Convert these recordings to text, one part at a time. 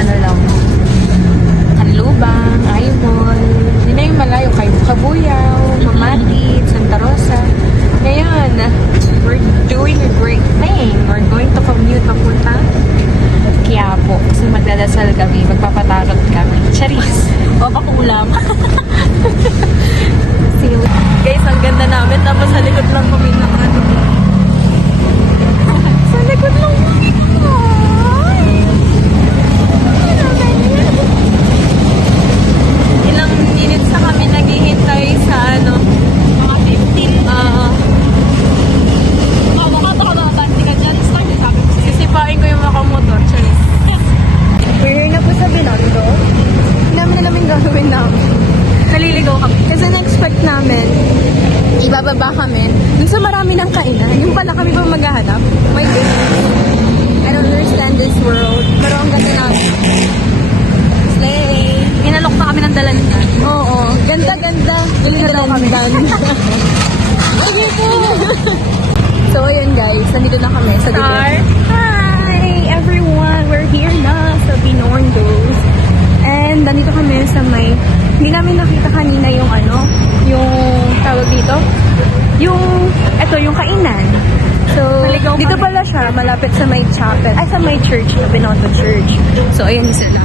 ano lang, Canlubang, Aybol. Yun na yung malayo kay Kabuyaw, Mamati, Santa Rosa. Ngayon, we're doing a great thing. We're going to commute papunta Quiapo. Kasi magdadasal kami, magpapatarot kami. Charis! Papakulam. Guys, ang ganda namin. Tapos sa likod lang kami ng ano. Sa likod lang kami. Ilang minutes na kami naghihintay sa ano. Mga 15. Mukha baka makabanti ka dyan. Start na sabi. Sisipain ko yung makamotor. Charis. We're here na po sa Binondo. Namin na namin gagawin namin. Naliligaw kami. Kasi na-expect namin, ibababa kami dun sa marami ng kainan. Yung pala kami pa maghahanap. My goodness. I don't understand this world. Pero ang ganda namin. Slay! Inalok pa kami ng dalandan. Oo. Ganda-ganda. Dalandan. Sige po! So, ayun guys. Nandito na kami sa Star. Hi everyone! We're here na sa Binondos. And nandito kami sa may, hindi namin nakita kanina yung ano, yung tawag dito, yung kainan. So, Naligaw dito kami. pala siya, malapit sa may chapel, ay sa may church, na Binondo Church. So, ayun sila.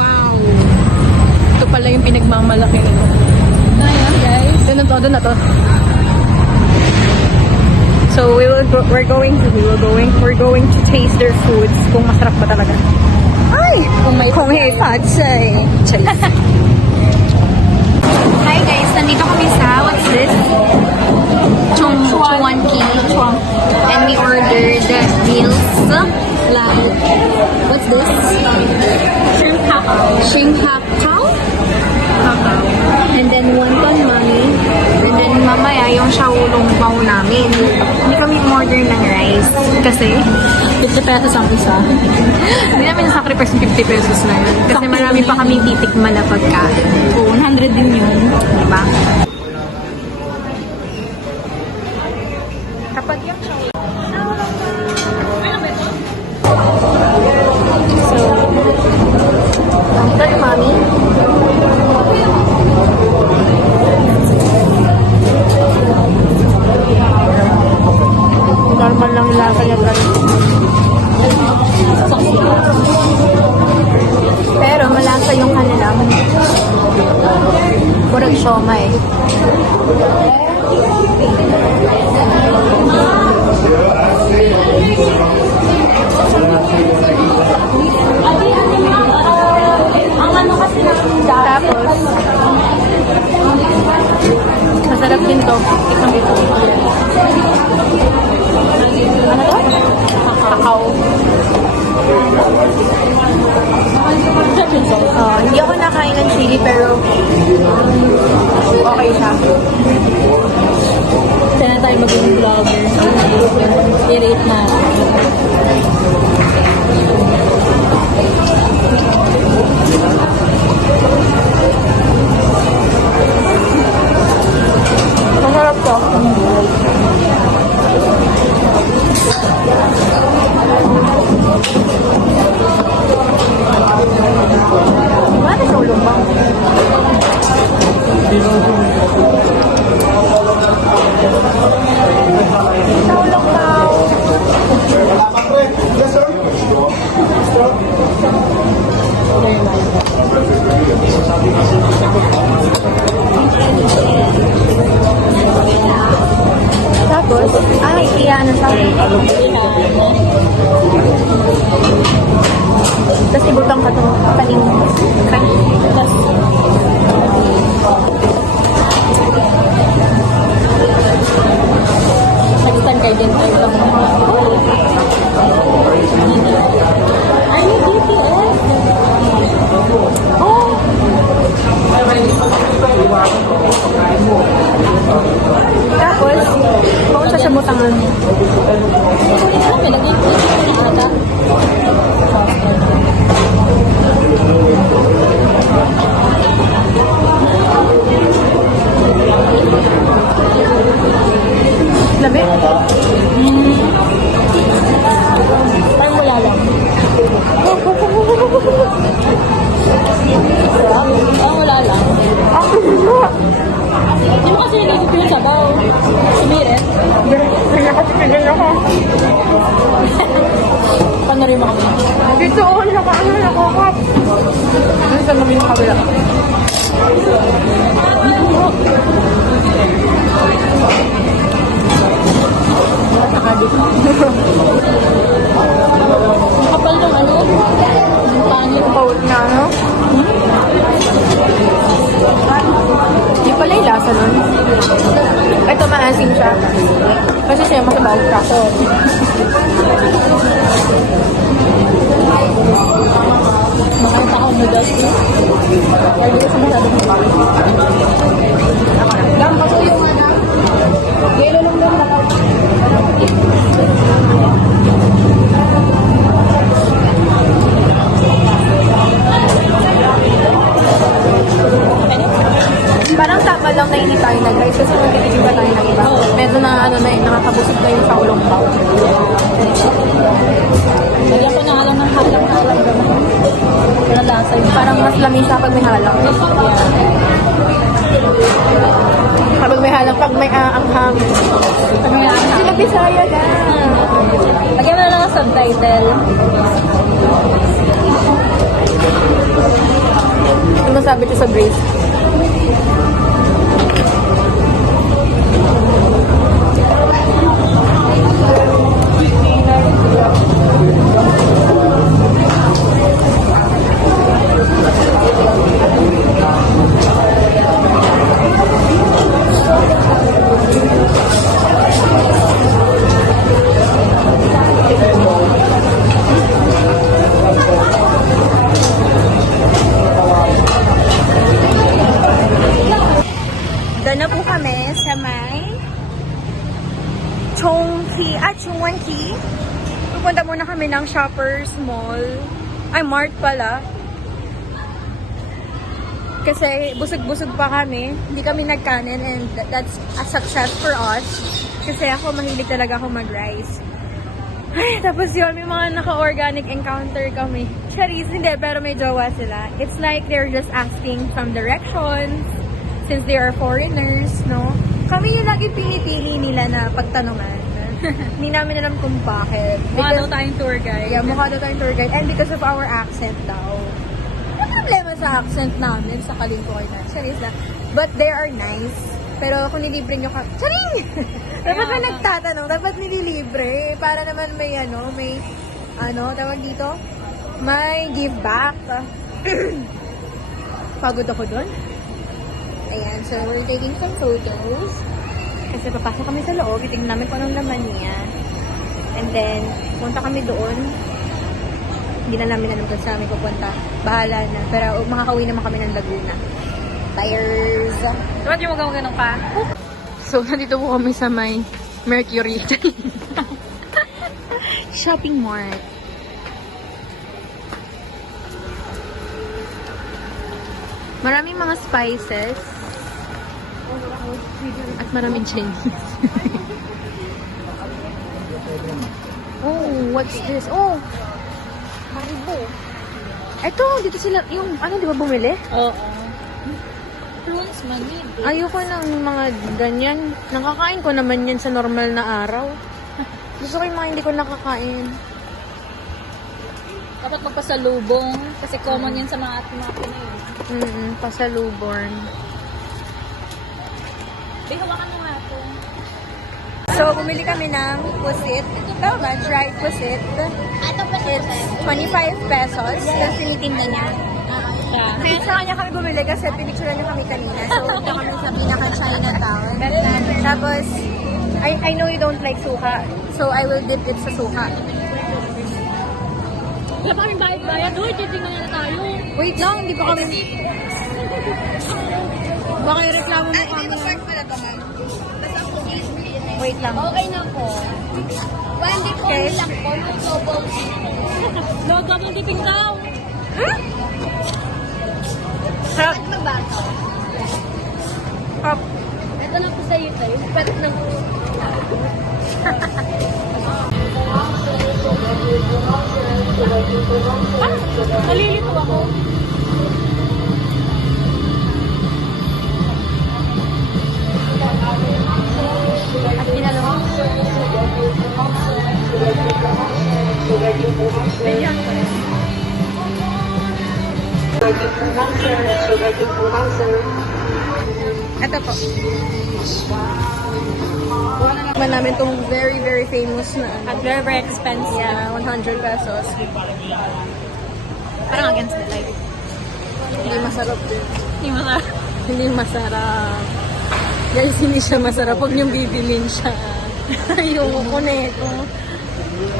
Wow! Ito pala yung pinagmamalaki nito. Ayan guys. Doon na to. So, we're going to taste their foods kung masarap ba talaga. Ay! Kung may patsay. Hi guys! Nandito kami sa, what's this? Chongchuanki. And we ordered meals. Like, what's this? Shrimp hakao. And then wonton mami. And then mamaya yung shaolong bao namin. Hindi kami order ng rice. Kasi 50 pesos ang isa. Hindi namin nasacrifice yung 50 pesos na yun. Kasi marami pa kami titikman na pagkain. Oo, 100 din yun. Diba? Kapag yung wonton mami. Normal lang lasa niya guys. Pero malasa yung kanilang kurang siomai. Tapos masarap din to. Tikman dito. Ano to? Kakao. Hindi ako nakain ng chili pero okay siya. Sana tayo maging vlogger. I-rate na. Masarap to. Mana sa ulo mo? Sa ulo mo. Tapos, iyan na sa akin. Tapos ibutang ka itong kanin. Tapos, next time kayo din tayo lang. Are you BTS? Oh! Tapos, kung sa butangan. May lagay ko ata. Labi? Maasim siya. Kasi siya masabaw siya. Makita ako noodles ko. Kaya hindi ko siya masyadong mabawi. Gam, pasuyo nga na. Yelo lang lang na. Parang tama lang na hindi tayo nag-rice kasi magtitipid pa tayo ng iba. Medyo na ano na nakakabusog na yung sa ulong pao. Lagyan ko na halang ng halang-halang naman. Pero lasa yun. Parang mas lamisa pag may halang. Kapag may halang, pag may aanghang. Pag may aanghang. Kasi mag-Bisaya na. Lagyan mo na lang ang subtitle. Ano masabi ko sa Grace? Doon na po kami sa may Chungwon-ki. Pupunta muna kami ng Shoppers Mall. Ay, Mart pala. Kasi busog-busog pa kami. Hindi kami nagkanin and that's a success for us. Kasi ako, mahilig talaga ako mag-rice. Ay, tapos yun, may mga naka-organic encounter kami. Charis, hindi, pero may jowa sila. It's like they're just asking some directions. Since they are foreigners, no? Kami yung lagi pinipili nila na pagtanungan. Hindi namin alam kung bakit. Mukha daw tayong tour guide. Yeah, mukha daw tayong tour guide. And because of our accent daw. Ano problema sa accent namin sa California? Charis na. But they are nice. Pero kung nilibre nyo ka... Charing! Dapat may nagtatanong. Dapat nililibre. Para naman may tawag dito? May give back. Pagod ako dun. Ayan, so we're taking some photos. Kasi papasok kami sa loob, itingnan namin kung anong laman niya. And then, punta kami doon. Hindi na namin alam kung saan kami pupunta. Bahala na. Pero makakauwi naman kami ng Laguna. Tires! Ba't yung magawa-ganong pa? So, nandito po kami sa may Mercury. Shopping mart. Maraming mga spices. At maraming Chinese. Oh, what's this? Oh! Haribo. Eto, dito sila, yung, di ba bumili? Oo. Prunes, manid. Ayoko ng mga ganyan. Nakakain ko naman yan sa normal na araw. Gusto ko yung mga hindi ko nakakain. Dapat magpasalubong. Kasi common yan sa mga Pinoy. Pasalubong. Hawakan mo nga ito. So, bumili kami ng pusit. Tama, dried pusit. It's 25 pesos. Tapos tinitinda niya. Kaya sa kanya kami bumili kasi pinicturean niya kami kanina. So, punta kami sa pinaka-Chinatown. Tapos, I know you don't like suka. So, I will dip it sa suka. Wala pa kami bayad-bayad. Uy, titingnan na tayo. Wait lang, hindi pa kami... Baka i-reklamo mo kami. Wait lang. Okay na po. Wendy po Okay. lang po. No, double dipping daw. Sarap. Ano ba ito? Sarap. Ito na po sa iyo tayo. Pwede na po. Nalilito ako. At ginalawa. Ito po. Kuha na naman namin itong very, very famous na At very, very expensive. yeah, 100 pesos. Parang against the light. Hindi masarap din. Hindi mo na. Hindi masarap. Guys, hindi siya masarap. Huwag niyong bibilin siya. Ayoko na ito.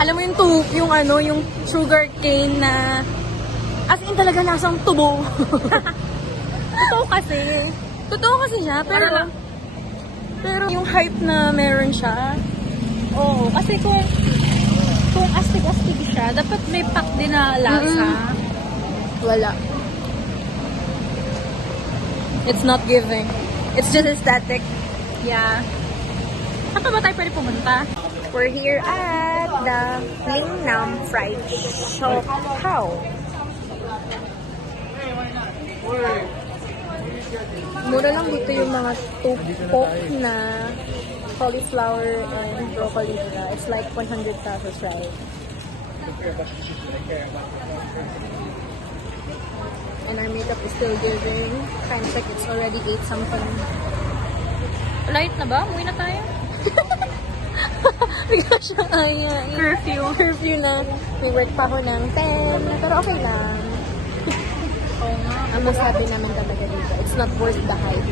Alam mo yung yung ano, yung sugar cane na as in talaga nasang tubo. Totoo kasi. Totoo kasi siya, pero yung hype na meron siya, Oo, kasi kung astig-astig siya, dapat may pack din na lasa. wala. It's not giving. It's just aesthetic. Yeah. Saan pa ba tayo pwede pumunta? We're here at the Lingnam Fried Siopao. Mura lang dito yung mga tupok na cauliflower and broccoli nila. It's like 100 pesos, right? And our makeup is still giving. Time check, it's already 8 something. Light na ba? Umuwi na tayo? Bigla siyang ayain. Curfew na. May work pa ako ng 10. Pero okay lang. Oo nga. Ang masabi naman talaga dito, it's not worth the hype.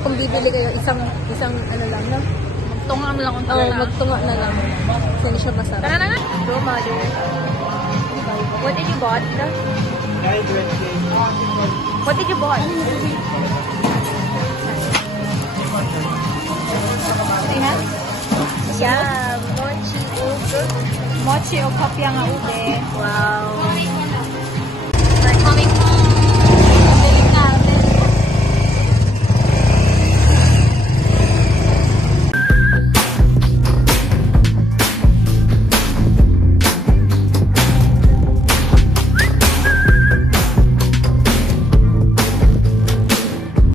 Kung bibili kayo, isang ano lang, no? Tunga mo lang kung Oo, tunga. magtunga na lang. Kasi hindi siya masarap. Tara na nga. Bro, mother. What did you bought? What did you bought? Ayan. Yeah, mochi ube. Mochi o kopya nga ube. Wow.